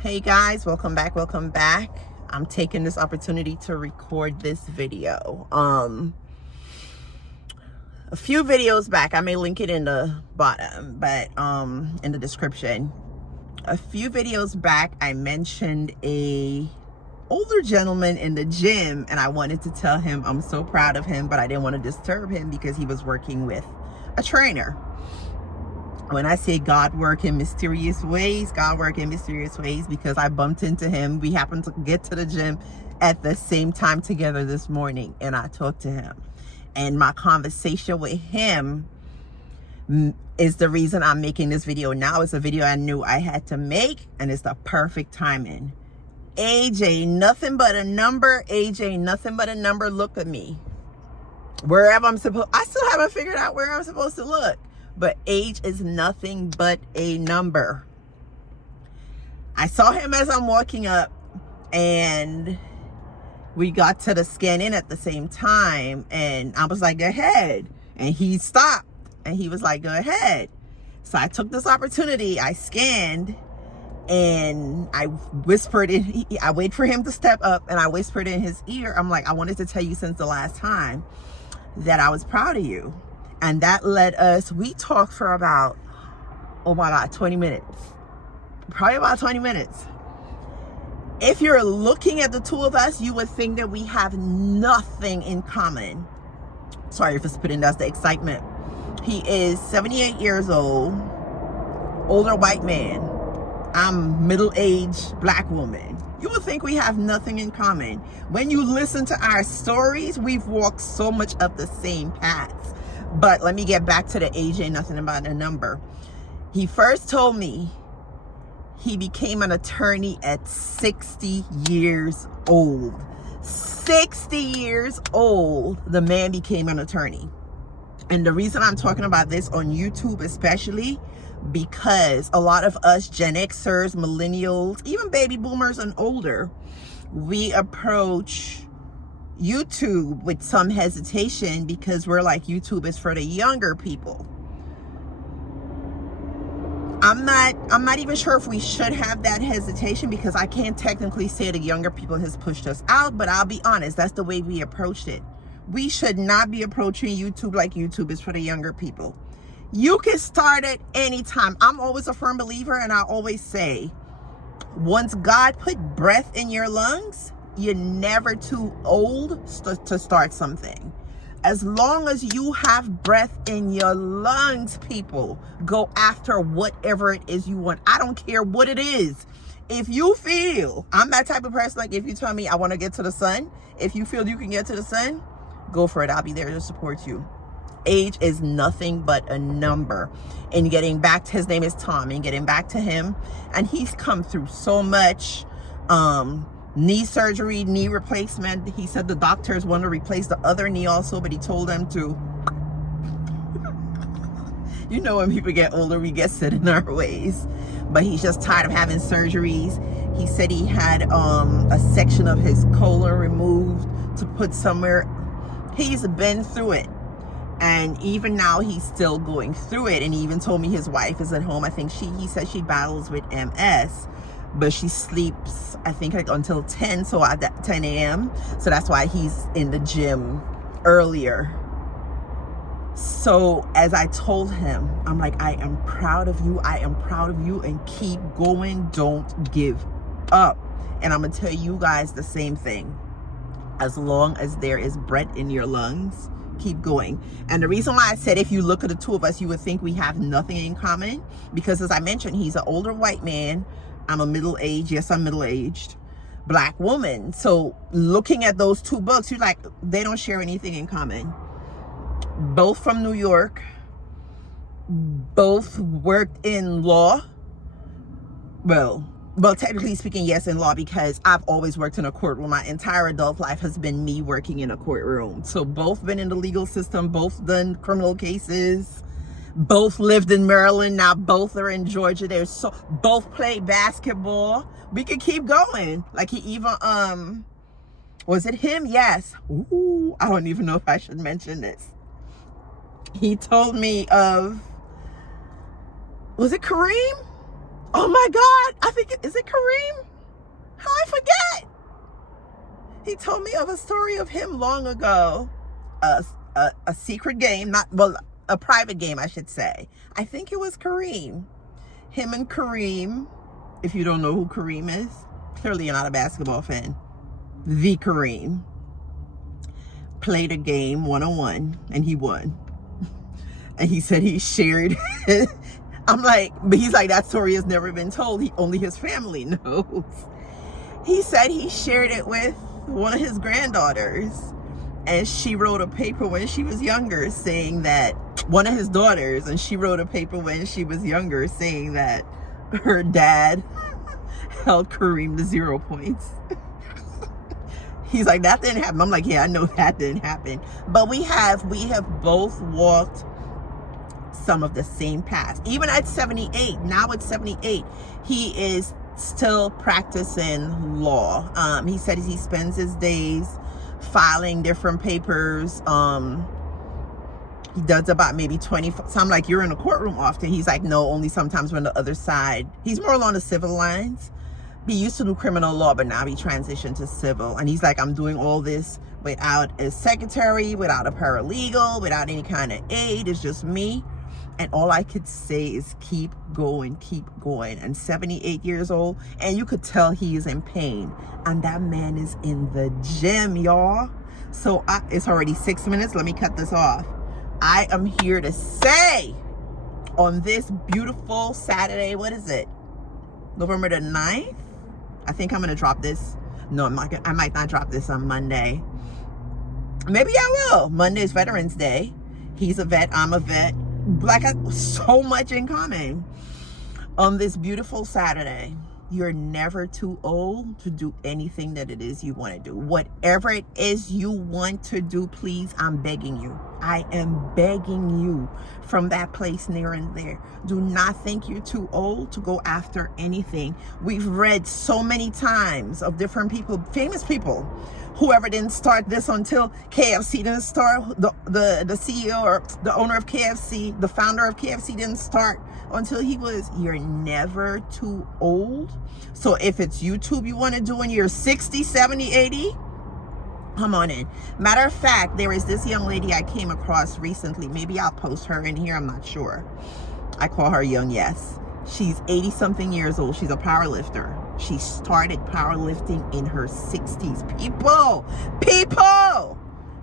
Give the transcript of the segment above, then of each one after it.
Hey guys, welcome back. I'm taking this opportunity to record this video. A few videos back, I may link it in the bottom, but in the description. A few videos back, I mentioned a older gentleman in the gym, and I wanted to tell him I'm so proud of him, but I didn't want to disturb him because he was working with a trainer. When I say God work in mysterious ways, because I bumped into him. We happened to get to the gym at the same time together this morning, and I talked to him. And my conversation with him is the reason I'm making this video now. It's a video I knew I had to make, and it's the perfect timing. Age ain't nothing but a number. Age ain't nothing but a number. Look at me. Wherever I still haven't figured out where I'm supposed to look. But age is nothing but a number. I saw him as I'm walking up, and we got to the scan in at the same time, and I was like, go ahead. And he stopped, and he was like, go ahead. So I took this opportunity. I scanned, and I whispered in, I waited for him to step up, and I whispered in his ear. I'm like, I wanted to tell you since the last time that I was proud of you. And that led us, we talked for about, oh my God, 20 minutes. Probably about 20 minutes. If you're looking at the two of us, you would think that we have nothing in common. Sorry for spitting, that's the excitement. He is 78 years old, older white man. I'm middle-aged black woman. You would think we have nothing in common. When you listen to our stories, we've walked so much of the same paths. But let me get back to the age ain't nothing about a number. He first told me he became an attorney at 60 years old. 60 years old, the man became an attorney. And the reason I'm talking about this on YouTube especially, because a lot of us Gen Xers, millennials, even baby boomers and older, we approach YouTube with some hesitation because we're like, YouTube is for the younger people. I'm not even sure if we should have that hesitation, because I can't technically say the younger people has pushed us out, but I'll be honest, that's the way we approached it. We should not be approaching YouTube like YouTube is for the younger people. You can start at any time. I'm always a firm believer, and I always say, once God put breath in your lungs, you're never too old to start something. As long as you have breath in your lungs, people, go after whatever it is you want. I don't care what it is. If you feel, I'm that type of person, like if you tell me I want to get to the sun, if you feel you can get to the sun, go for it. I'll be there to support you. Age is nothing but a number. And getting back to, his name is Tom, and getting back to him, and he's come through so much. Knee surgery, knee replacement. He said the doctors want to replace the other knee also, but he told them to. You know, when people get older, we get set in our ways. But he's just tired of having surgeries. He said he had a section of his colon removed to put somewhere. He's been through it. And even now, he's still going through it. And he even told me his wife is at home. I think he said she battles with MS. But she sleeps, I think, like until 10, so at 10 a.m. So that's why he's in the gym earlier. So as I told him, I'm like, I am proud of you. I am proud of you, and keep going. Don't give up. And I'm going to tell you guys the same thing. As long as there is breath in your lungs, keep going. And the reason why I said if you look at the two of us, you would think we have nothing in common, because as I mentioned, he's an older white man. I'm a middle-aged, yes, I'm middle-aged black woman. So looking at those two books, you're like, they don't share anything in common. Both from New York, both worked in law. Well, technically speaking, yes, in law, because I've always worked in a courtroom. My entire adult life has been me working in a courtroom. So both been in the legal system, both done criminal cases. Both lived in Maryland. Now both are in Georgia. Both play basketball. We could keep going. Like he even, was it him? Yes. Ooh, I don't even know if I should mention this. He told me of, was it Kareem? Oh my God, I think, is it Kareem? How I forget? He told me of a story of him long ago. A secret game, a private game, I should say. I think it was Kareem. Him and Kareem, if you don't know who Kareem is, clearly you're not a basketball fan. The Kareem played a game one-on-one and he won. And he said he shared it. I'm like, but he's like, that story has never been told. Only his family knows. He said he shared it with one of his granddaughters, and she wrote a paper when she was younger saying that, one of his daughters, and she wrote a paper when she was younger saying that her dad held Kareem to 0 points. He's like, that didn't happen. I'm like, yeah, I know that didn't happen. But we have both walked some of the same paths. Even at 78, now at 78, he is still practicing law. He said he spends his days filing different papers. He does about maybe 20. So I'm like, you're in the courtroom often? He's like, no, only sometimes when the other side. He's more along the civil lines. He used to do criminal law, but now he transitioned to civil. And he's like, I'm doing all this without a secretary, without a paralegal, without any kind of aid. It's just me. And all I could say is keep going, keep going. And 78 years old, and you could tell he is in pain. And that man is in the gym, y'all. So it's already 6 minutes. Let me cut this off. I am here to say on this beautiful Saturday, what is it? November the 9th? I think I'm going to drop this. No, I might not drop this on Monday. Maybe I will. Monday is Veterans Day. He's a vet. I'm a vet. Like, so much in common. On this beautiful Saturday, you're never too old to do anything that it is you want to do. Whatever it is you want to do, please, I'm begging you. I am begging you from that place near and there. Do not think you're too old to go after anything. We've read so many times of different people, famous people, whoever didn't start this until KFC didn't start, the CEO or the owner of KFC, the founder of KFC didn't start until he was, you're never too old. So if it's YouTube you want to do when you're 60, 70, 80, come on in. Matter of fact, there is this young lady I came across recently. Maybe I'll post her in here. I'm not sure. I call her Young Yes. She's 80 something years old. She's a powerlifter. She started powerlifting in her 60s. People,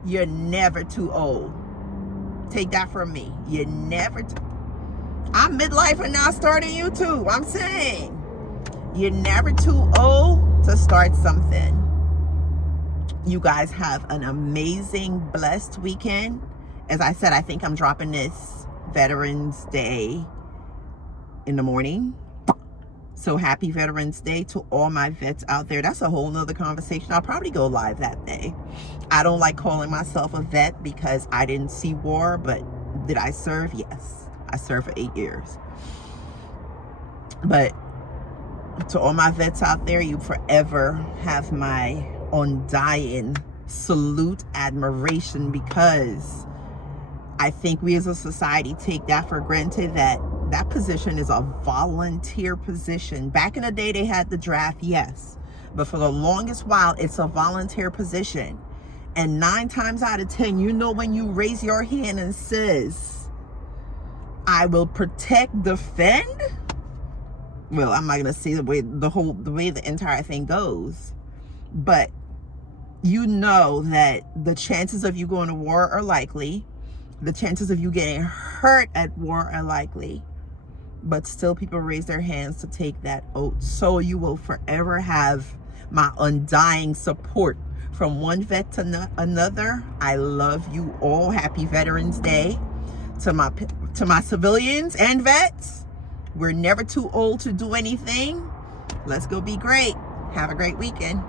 you're never too old. Take that from me. You're never too. I'm midlife and now starting YouTube. I'm saying you're never too old to start something. You guys have an amazing, blessed weekend. As I said, I think I'm dropping this Veterans Day in the morning. So happy Veterans Day to all my vets out there. That's a whole nother conversation. I'll probably go live that day. I don't like calling myself a vet because I didn't see war, but did I serve? Yes. I served for 8 years. But to all my vets out there, you forever have my undying salute, admiration, because I think we as a society take that for granted, that that position is a volunteer position. Back in the day, they had the draft, yes. But for the longest while, it's a volunteer position. And 9 times out of 10, you know, when you raise your hand and says, I will protect, defend. Well, I'm not gonna say the way the entire thing goes, but you know that the chances of you going to war are likely. The chances of you getting hurt at war are likely, but still people raise their hands to take that oath. So you will forever have my undying support from one vet to another. I love you all. Happy Veterans Day to my civilians and vets. We're never too old to do anything. Let's go be great. Have a great weekend.